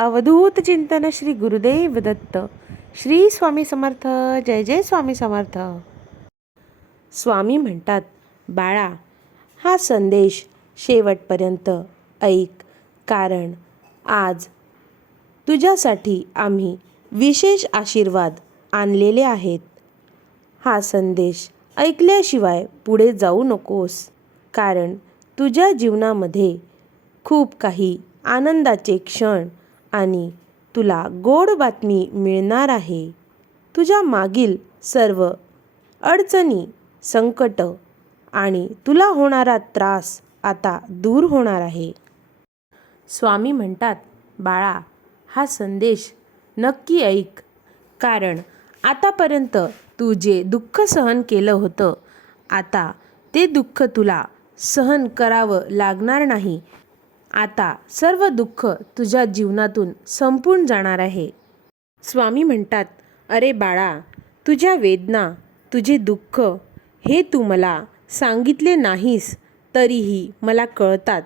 अवधूत चिंतन श्री गुरुदेव दत्त. श्री स्वामी समर्थ. जय जय स्वामी समर्थ. स्वामी म्हणतात, बाळा, हा संदेश शेवटपर्यंत ऐक, कारण आज तुझ्यासाठी आम्ही विशेष आशीर्वाद आणलेले आहेत. हा संदेश ऐकल्याशिवाय पुढे जाऊ नकोस, कारण तुझ्या जीवनामध्ये खूप काही आनंदाचे क्षण आणि तुला गोड बातमी मिळणार आहे. तुझ्या मागील सर्व अडचणी, संकट आणि तुला होणारा त्रास आता दूर होणार आहे. स्वामी म्हणतात, बाळा, हा संदेश नक्की ऐक, कारण आतापर्यंत तू जे दुःख सहन केलं होतं, आता ते दुःख तुला सहन करावं लागणार नाही. आता सर्व दुःख तुझ्या जीवनातून संपून जाणार आहे. स्वामी म्हणतात, अरे बाळा, तुझ्या वेदना, तुझे दुःख हे तू मला सांगितले नाहीस तरीही मला कळतात.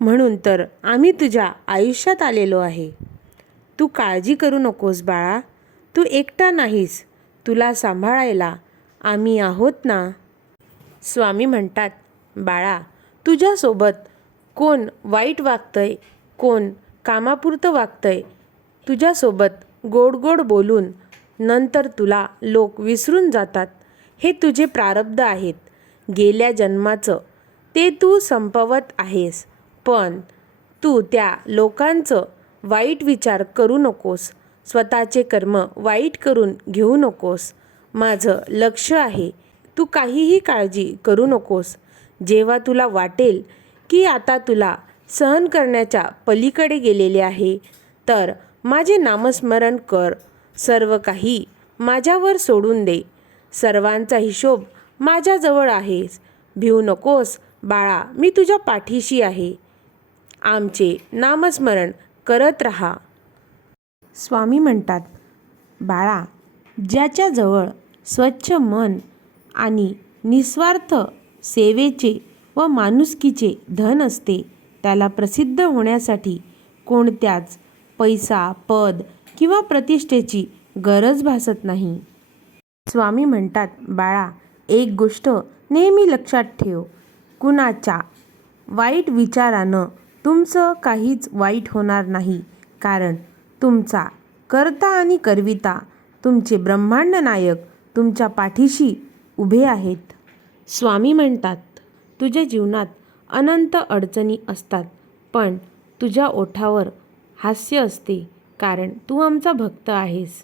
म्हणून तर आम्ही तुझ्या आयुष्यात आलेलो आहे. तू काळजी करू नकोस बाळा, तू एकटा नाहीस. तुला सांभाळायला आम्ही आहोत ना. स्वामी म्हणतात, बाळा, तुझ्यासोबत कोण वाईट वागतंय, कोण कामापुरतं वागतंय, तुझ्यासोबत गोड गोड बोलून नंतर तुला लोक विसरून जातात, हे तुझे प्रारब्ध आहेत. गेल्या जन्माचं ते तू संपवत आहेस. पण तू त्या लोकांचं वाईट विचार करू नकोस. स्वतःचे कर्म वाईट करून घेऊ नकोस. माझं लक्ष आहे. तू काहीही काळजी करू नकोस. जेव्हा तुला वाटेल की आता तुला सहन करण्याच्या पलीकडे गेलेले आहे, तर माझे नामस्मरण कर. सर्व काही माझ्यावर सोडून दे. सर्वांचा हिशोब माझ्याजवळ आहेस. भिवू नकोस बाळा, मी तुझ्या पाठीशी आहे. आमचे नामस्मरण करत राहा. स्वामी म्हणतात, बाळा, ज्याच्याजवळ स्वच्छ मन आणि निस्वार्थ सेवेचे व माणुसकीचे धन असते, त्याला प्रसिद्ध होण्यासाठी कोणत्याच पैसा, पद किंवा प्रतिष्ठेची गरज भासत नाही. स्वामी म्हणतात, बाळा, एक गोष्ट नेहमी लक्षात ठेव. कुणाच्या वाईट विचारानं तुमचं काहीच वाईट होणार नाही, कारण तुमचा कर्ता आणि करविता, तुमचे ब्रह्मांड नायक तुमच्या पाठीशी उभे आहेत. स्वामी म्हणतात, तुझ्या जीवनात अनंत अडचणी असतात, पण तुझ्या ओठावर हास्य असते, कारण तू आमचा भक्त आहेस.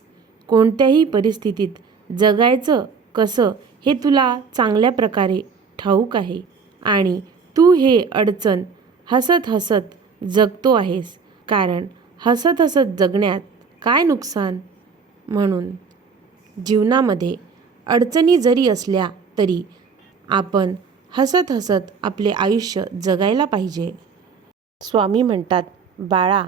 कोणत्याही परिस्थितीत जगायचं कसं हे तुला चांगल्या प्रकारे ठाऊक आहे आणि तू हे अडचण हसत हसत जगतो आहेस, कारण हसत हसत जगण्यात काय नुकसान. म्हणून जीवनामध्ये अडचणी जरी असल्या तरी आपण हसत हसत आपले आयुष्य जगायला पाहिजे. स्वामी म्हणतात, बाळा,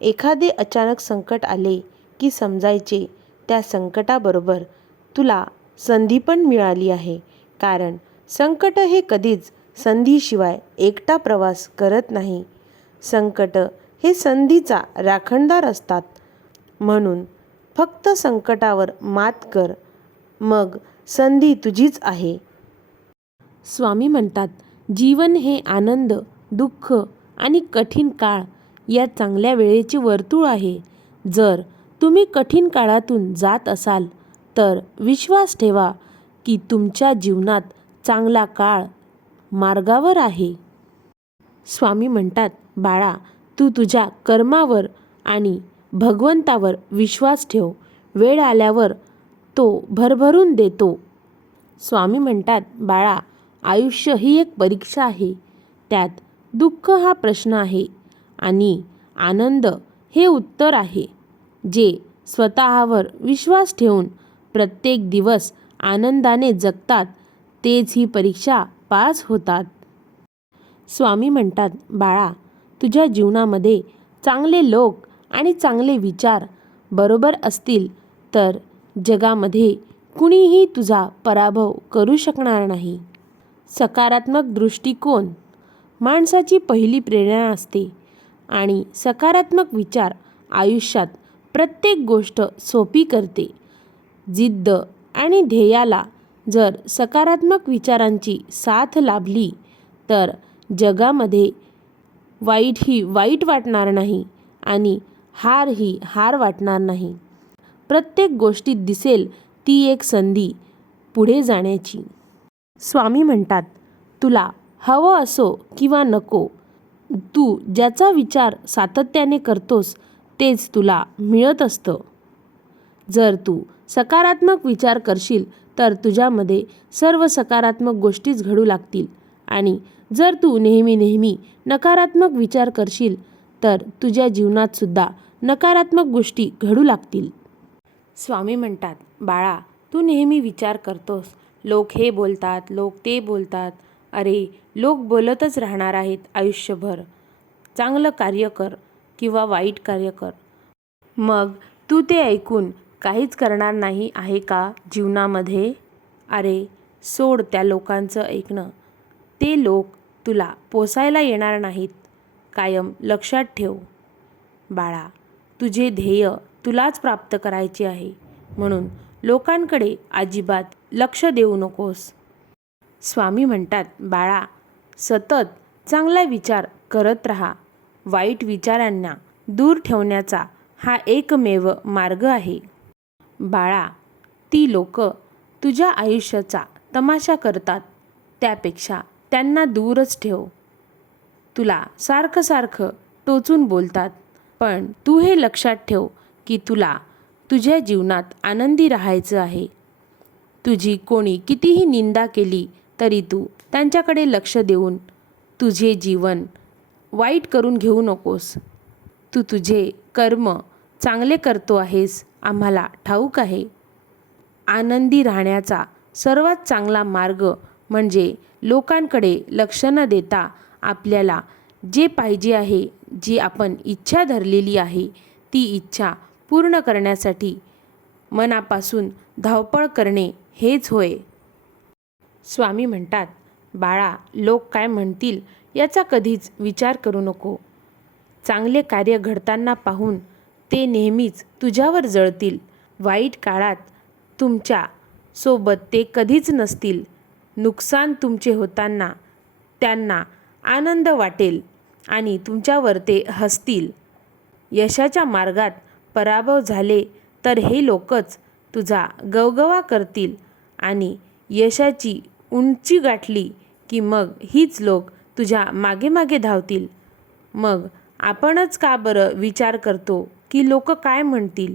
एखादे अचानक संकट आले की समजायचे त्या संकटाबरोबर तुला संधी पण मिळाली आहे, कारण संकट हे कधीच संधीशिवाय एकटा प्रवास करत नाही. संकट हे संधीचा राखणदार असतात. म्हणून फक्त संकटावर मात कर, मग संधी तुझीच आहे. स्वामी म्हणतात, जीवन हे आनंद, दुःख आणि कठीण काळ या चांगल्या वेळेचे वर्तुळ आहे. जर तुम्ही कठीण काळातून जात असाल तर विश्वास ठेवा की तुमच्या जीवनात चांगला काळ मार्गावर आहे. स्वामी म्हणतात, बाळा, तू तुझ्या कर्मावर आणि भगवंतावर विश्वास ठेव. वेळ आल्यावर तो भरभरून देतो. स्वामी म्हणतात, बाळा, आयुष्य ही एक परीक्षा आहे. त्यात दुःख हा प्रश्न आहे आणि आनंद हे उत्तर आहे. जे स्वतःवर विश्वास ठेवून प्रत्येक दिवस आनंदाने जगतात तेच ही परीक्षा पास होतात. स्वामी म्हणतात, बाळा, तुझ्या जीवनामध्ये चांगले लोक आणि चांगले विचार बरोबर असतील तर जगामध्ये कुणीही तुझा पराभव करू शकणार नाही. सकारात्मक दृष्टिकोन माणसाची पहिली प्रेरणा असते आणि सकारात्मक विचार आयुष्यात प्रत्येक गोष्ट सोपी करते. जिद्द आणि ध्येयाला जर सकारात्मक विचारांची साथ लाभली तर जगामध्ये वाईट ही वाईट वाटणार नाही आणि हार ही हार वाटणार नाही. प्रत्येक गोष्टीत दिसेल ती एक संधी पुढे जाण्याची. स्वामी म्हणतात, तुला हवं असो किंवा नको, तू ज्याचा विचार सातत्याने करतोस तेच तुला मिळत असतं. जर तू सकारात्मक विचार करशील तर तुझ्यामध्ये सर्व सकारात्मक गोष्टीच घडू लागतील आणि जर तू नेहमी नकारात्मक विचार करशील तर तुझ्या जीवनात सुद्धा नकारात्मक गोष्टी घडू लागतील. स्वामी म्हणतात, बाळा, तू नेहमी विचार करतोस, लोक हे बोलतात, लोक ते बोलतात. अरे, लोक बोलतच राहणार आहेत आयुष्यभर. चांगलं कार्य कर किंवा वाईट कार्य कर. मग तू ते ऐकून काहीच करणार नाही आहे का जीवनामध्ये? अरे, सोड त्या लोकांचं ऐकणं. ते लोक तुला पोसायला येणार नाहीत. कायम लक्षात ठेव बाळा, तुझे ध्येय तुलाच प्राप्त करायचे आहे. म्हणून लोकांकडे अजिबात लक्ष देऊ नकोस. स्वामी म्हणतात, बाळा, सतत चांगला विचार करत राहा. वाईट विचारांना दूर ठेवण्याचा हा एकमेव मार्ग आहे. बाळा, ती लोक तुझ्या आयुष्याचा तमाशा करतात, त्यापेक्षा त्यांना दूरच ठेव. तुला सारखं टोचून बोलतात, पण तू हे लक्षात ठेव की तुला तुझ्या जीवनात आनंदी राहायचं आहे. तुझी कोणी कितीही निंदा केली तरी तू त्यांच्याकडे लक्ष देऊन तुझे जीवन वाईट करून घेऊ नकोस. तू तुझे कर्म चांगले करतो आहेस, आम्हाला ठाऊक आहे. आनंदी राहण्याचा सर्वात चांगला मार्ग म्हणजे लोकांकडे लक्ष न देता आपल्याला जे पाहिजे आहे, जी आपण इच्छा धरलेली आहे, ती इच्छा पूर्ण करण्यासाठी मनापासून धावपळ करणे हेच होय. स्वामी म्हणतात, बाळा, लोक काय म्हणतील याचा कधीच विचार करू नको. चांगले कार्य घडताना पाहून ते नेहमीच तुझ्यावर जळतील. वाईट काळात तुमच्या सोबत ते कधीच नसतील. नुकसान तुमचे होताना त्यांना आनंद वाटेल आणि तुमच्यावर ते हसतील. यशाच्या मार्गात पराभव झाले तर हे लोकच तुझा गवगवा करतील आणि यशाची उंची गाठली की मग हीच लोक तुझ्या मागे धावतील. मग आपणच का बरं विचार करतो की लोक काय म्हणतील?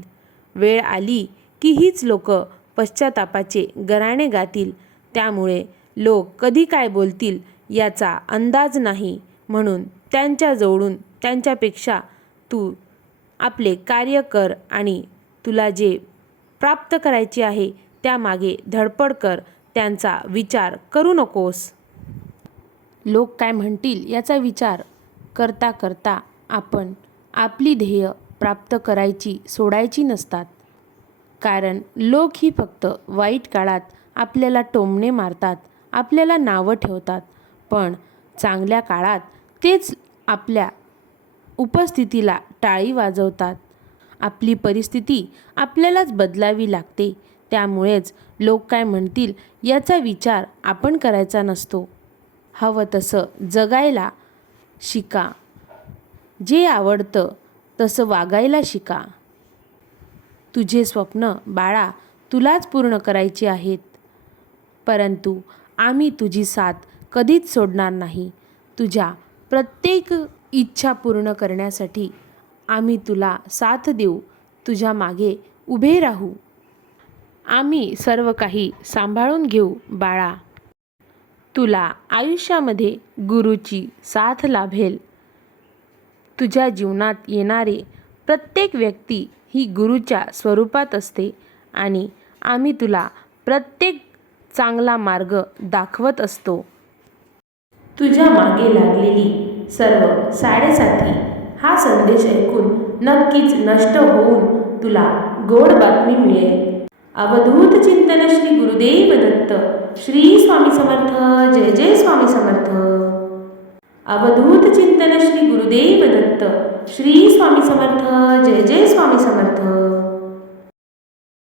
वेळ आली की हीच लोक पश्चातापाचे गाणे गातील. त्यामुळे लोक कधी काय बोलतील याचा अंदाज नाही. म्हणून त्यांच्याजवळून त्यांच्यापेक्षा तू आपले कार्य कर आणि तुला जे प्राप्त करायचे आहे त्यामागे धडपड कर. त्यांचा विचार करू नकोस. लोक काय म्हणतील याचा विचार करता करता आपण आपली ध्येय प्राप्त करायची सोडायची नसतात. कारण लोक ही फक्त वाईट काळात आपल्याला टोमणे मारतात, आपल्याला नावं ठेवतात, पण चांगल्या काळात तेच आपल्या उपस्थितीला टाळी वाजवतात. आपली परिस्थिती आपल्यालाच बदलावी लागते. त्यामुळेच लोक काय म्हणतील याचा विचार आपण करायचा नसतो. हवं तसं जगायला शिका. जे आवडतं तसं वागायला शिका. तुझे स्वप्न बाळा तुलाच पूर्ण करायची आहेत, परंतु आम्ही तुझी साथ कधीच सोडणार नाही. तुझ्या प्रत्येक इच्छा पूर्ण करण्यासाठी आम्ही तुला साथ देऊ, तुझ्या मागे उभे राहू. आम्ही सर्व काही सांभाळून घेऊ बाळा. तुला आयुष्यामध्ये गुरुची साथ लाभेल. तुझ्या जीवनात येणारे प्रत्येक व्यक्ती ही गुरुच्या स्वरूपात असते आणि आम्ही तुला प्रत्येक चांगला मार्ग दाखवत असतो. तुझ्या मागे लागलेली सर्व साडेसाती हा संदेश ऐकून नक्कीच नष्ट होऊन तुला गोड बातमी मिळेल. अवधूत चिंतन श्री गुरुदेव दत्त. श्री स्वामी समर्थ. जय जय स्वामी समर्थ. अवधूत चिंतन श्री गुरुदेव दत्त. श्री स्वामी समर्थ. जय जय स्वामी समर्थ.